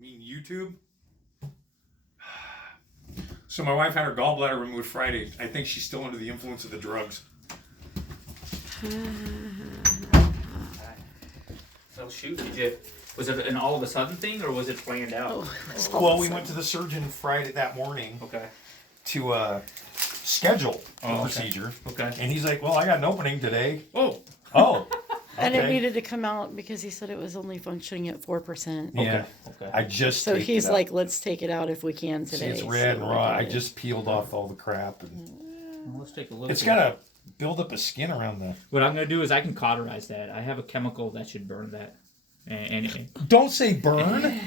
mean YouTube? So my wife had her gallbladder removed Friday. I think she's still under the influence of the drugs. So shoot, was it an all of a sudden thing or was it planned out? Well, we went to the surgeon Friday that morning. Okay. To schedule the procedure. Okay. And he's like, well, I got an opening today. Oh. And it needed to come out because he said it was only functioning at 4%. Yeah. Okay. I just So he's like, let's take it out if we can today. See, it's red and raw. I just peeled off all the crap. And Well, let's take a look. it's got to build up a skin around the... What I'm going to do is I can cauterize that. I have a chemical that should burn that. And Don't say burn.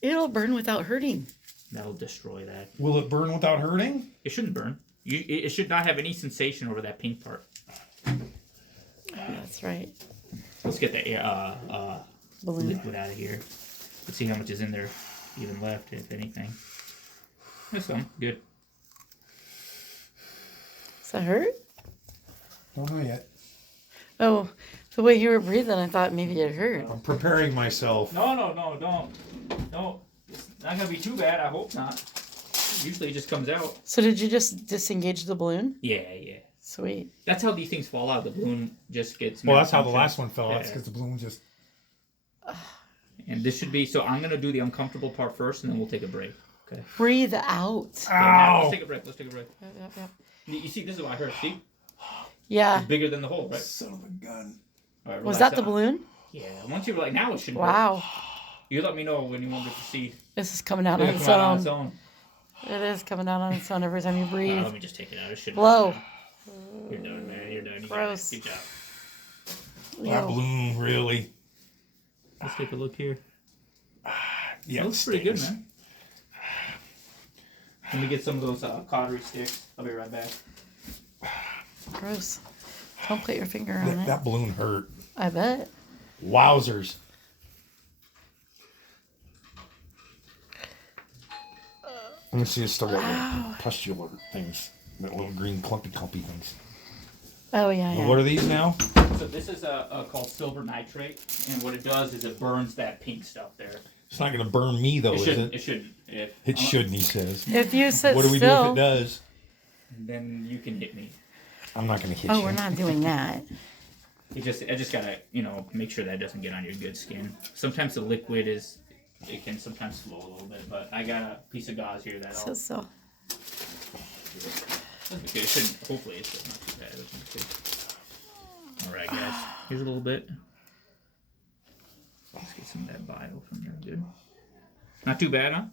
It'll burn without hurting. that'll destroy that. Will it burn without hurting? It shouldn't burn. It should not have any sensation over that pink part. That's right. Let's get the Balloon. liquid out of here. Let's see how much is in there even left, if anything. There's some. Good. Does that hurt? Don't know yet. Oh, the way you were breathing, I thought maybe it hurt. I'm preparing myself. No, don't. No, it's not going to be too bad. I hope not. Usually it just comes out. So did you just disengage the balloon? Yeah. Sweet. That's how these things fall out. The balloon just gets... Well, that's how the last one fell out. Yeah. It's because the balloon just... And this should be... So I'm going to do the uncomfortable part first, and then we'll take a break. Okay. Breathe out. Ow! Let's take a break. Yep. You see, this is what I heard. See? Yeah. It's bigger than the hole, right? Son of a gun. All right, Was relax that the out. balloon? Yeah. Once you're like, now it shouldn't hurt. Wow. You let me know when you want me to proceed. This is coming out on It'll its come out on its own. own. It is coming out on its own every time you breathe. Let me just take it out. It shouldn't Blow. hurt. You're done, man. You're done. You got it. Gross. Good job. That balloon, really. Let's take a look here. Yeah, That looks pretty good, man. Let me get some of those cautery sticks. I'll be right back. Gross. Don't put your finger on it. That balloon hurt. I bet. Wowzers. Let me see, it's still got the pustular things. That little green clumpy things. Oh, yeah. What are these now? So this is called silver nitrate, and what it does is it burns that pink stuff there. It's not going to burn me, though, is it? It shouldn't. It shouldn't, he says. If you sit What do we do still. if it does? Then you can hit me. I'm not going to hit you. Oh, we're not doing that. I just gotta, make sure that doesn't get on your good skin. Sometimes the liquid it can sometimes flow a little bit, but I got a piece of gauze here that'll. So. Okay, it shouldn't. Hopefully, it's not too bad. All right, guys. Here's a little bit. Let's get some of that bio from there. Good. Not too bad, huh?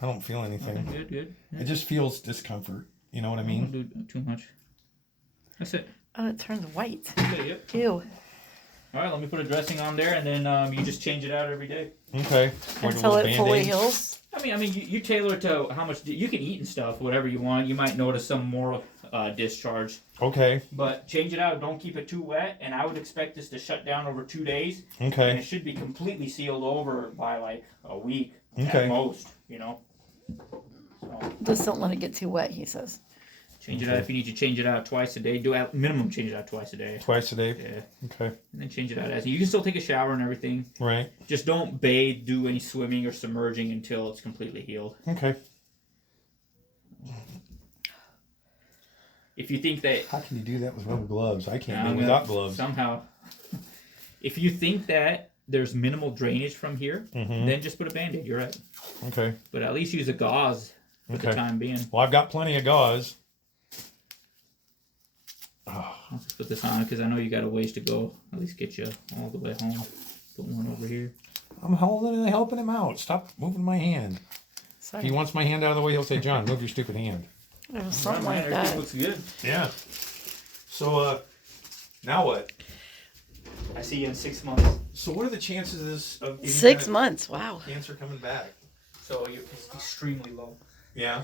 I don't feel anything. Okay, good. It just feels discomfort. You know what I Don't mean? do too much. That's it. Oh, it turns white. Okay, yep. Ew. All right, let me put a dressing on there, and then you just change it out every day. Okay. Like a Until little it fully Band-Aid. heals. I mean, you tailor it to how much you can eat and stuff, whatever you want. You might notice some more discharge, Okay. but change it out. Don't keep it too wet, and I would expect this to shut down over 2 days. And Okay. it should be completely sealed over by like a week Okay. at most. So Just don't let it get too wet, he says. change it out if you need to change it out twice a day. Do at minimum change it out twice a day. Twice a day? Yeah, Okay. and then change it out as you can still take a shower and everything. Right. Just don't bathe, do any swimming or submerging until it's completely healed. Okay. If you think that How can you do that with rubber gloves? I can't do I'm it gonna- without gloves. somehow, if you think that there's minimal drainage from here, Mm-hmm. then just put a Band-Aid. You're right, Okay. but at least use a gauze for the Okay. time being. Well, I've got plenty of gauze. I'll just put this on because I know you got a ways to go. At least get you all the way home. Put one over here. I'm helping him out. Stop moving my hand. Sorry. If he wants my hand out of the way, he'll say, John, move your stupid hand. It was something like that. looks good. Yeah. So, now what? I see you in 6 months. So what are the chances of this? Of any 6 kind months. Wow. of cancer coming back? So it's extremely low. Yeah.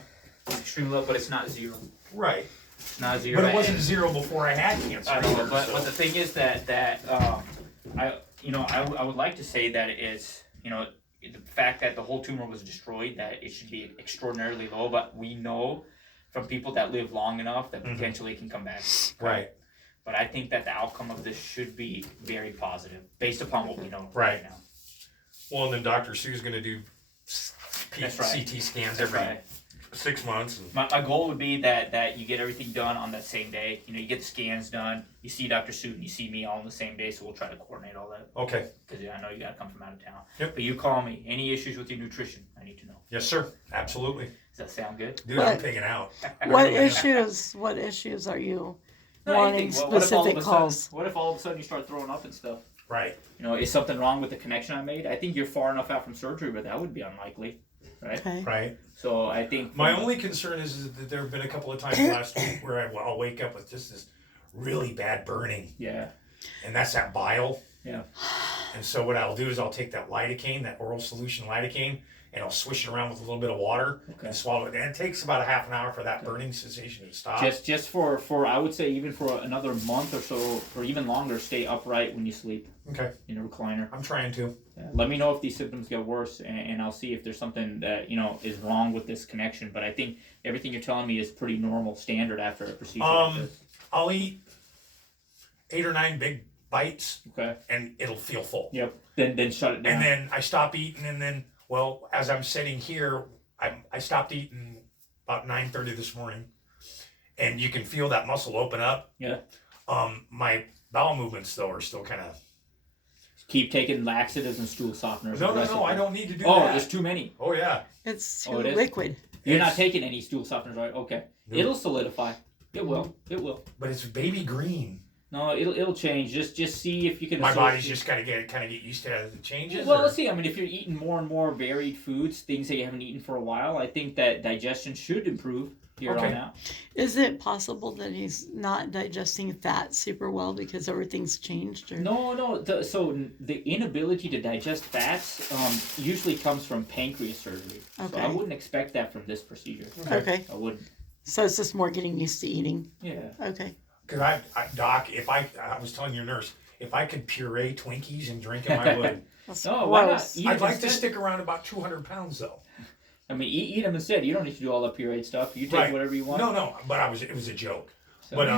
It's extremely low, but it's not zero. Right. It's not zero. But it wasn't And- zero before I had cancer. I know, either, but so- the thing is that I would like to say that it is, the fact that the whole tumor was destroyed, that it should be extraordinarily low, but we know from people that live long enough that potentially it can come back. Right. But I think that the outcome of this should be very positive based upon what we know Right. now. Well, and then Dr. Sue's going to do That's right. CT scans That's every right. 6 months. And My goal would be that you get everything done on that same day. You know, you get the scans done, you see Dr. Sue, and you see me all on the same day, so we'll try to coordinate all that. okay. Because I know you got to come from out of town. Yep. But you call me. Any issues with your nutrition, I need to know. Yes, sir. Absolutely. Does that sound good? Dude, What? I'm pigging out. What issues are you wanting anything. What if all of specific a sudden- calls? What if all of a sudden you start throwing up and stuff? Right. You know, is something wrong with the connection I made? I think you're far enough out from surgery, but that would be unlikely, right? Okay. Right. So I think My only concern is that there have been a couple of times last week where I'll wake up with just this really bad burning. yeah. And that's that bile. Yeah. And so what I'll do is I'll take that lidocaine, that oral solution lidocaine, and I'll swish it around with a little bit of water Okay. and swallow it. And it takes about a half an hour for that burning sensation to stop. Just for I would say even for another month or so or even longer, stay upright when you sleep Okay. in a recliner. I'm trying to. Let me know if these symptoms get worse, and I'll see if there's something that is wrong with this connection. But I think everything you're telling me is pretty normal, standard after a procedure like this. I'll eat 8 or 9 big bites Okay. and it'll feel full. Yep. Then shut it down. And then I stop eating, and then, well, as I'm sitting here, I stopped eating about 9:30 this morning, and you can feel that muscle open up. Yeah. My bowel movements though are still kind of. Keep taking laxatives and stool softeners. No, aggressively. I don't need to do Oh, that. there's too many. Oh yeah. It's Oh, it is? liquid. You're not It's- taking any stool softeners, right? Okay. No. It'll solidify. It will. It will. But it's baby green. No, it'll change. Just see if you can. My body's associate- just gotta get used to the changes. Well, or- let's see. I mean, if you're eating more and more varied foods, things that you haven't eaten for a while, I think that digestion should improve here Okay. on out. Is it possible that he's not digesting fat super well because everything's changed? Or? No. So the inability to digest fats usually comes from pancreas surgery. So I Okay. wouldn't expect that from this procedure. Okay. I wouldn't. So it's just more getting used to eating. Yeah. Okay. Because Doc, if I was telling your nurse, if I could puree Twinkies and drink them, I would. That's No, why not? gross. Eat I'd them like to instead. stick around about 200 pounds though. I mean, eat them instead. You don't need to do all the pureed stuff. You take Right. whatever you want. No, but it was a joke. So- But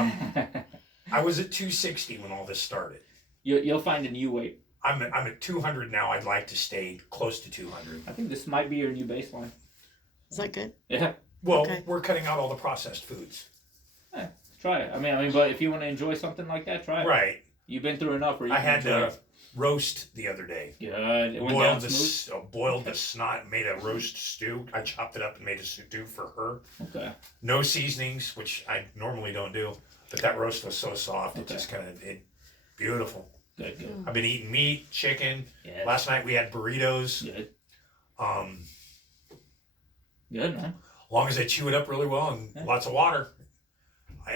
I was at 260 when all this started. You'll find a new weight. I'm at 200 now. I'd like to stay close to 200. I think this might be your new baseline. Is that good? Yeah. Well, Okay. we're cutting out all the processed foods. Try it. I mean, but if you want to enjoy something like that, try it. Right. You've been through enough. Where you I can had enjoy to it. roast the other day. Good. It went down Boiled smooth. boiled the snot, made a roast stew. I chopped it up and made a stew for her. Okay. No seasonings, which I normally don't do. But that roast was so soft, it Okay. just beautiful. Good. I've been eating meat, chicken. Yeah. Last night we had burritos. Good. Um, Good, man. as long as I chew it up really well and Yeah. lots of water,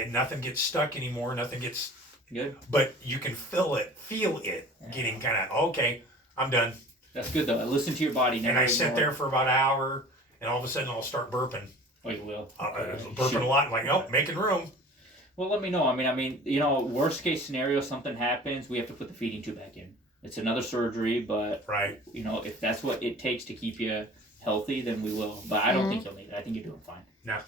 nothing gets stuck anymore. Nothing gets. Good. But you can feel it getting kind of okay. I'm done. That's good though. Listen to your body. Never And I sit ignore there it. for about an hour, and all of a sudden I'll start burping. Oh, you will. Burping Sure. a lot. I'm like, oh, making room. Well, let me know. I mean, worst case scenario, something happens, we have to put the feeding tube back in. It's another surgery, but Right. if that's what it takes to keep you healthy, then we will. But I don't Mm-hmm. think you'll need it. I think you're doing fine. No.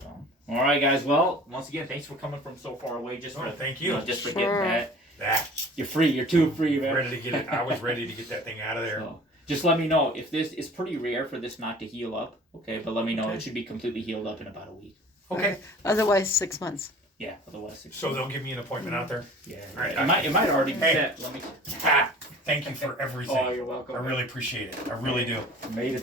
So, all right, guys. Well, once again, thanks for coming from so far away. Just for Thank you. just for Sure. getting that. Ah, You're free. You're too free, man. ready to get it. I was ready to get that thing out of there. So, just let me know if this is pretty rare for this not to heal up. Okay, but let me know. Okay. It should be completely healed up in about a week. Okay. Otherwise, 6 months. Yeah. Otherwise, So they'll give me an appointment out there. yeah. All right, It might already be Hey. set. Let me. Ah, thank you for everything. Oh, you're welcome. I really appreciate it. I really do. Made it.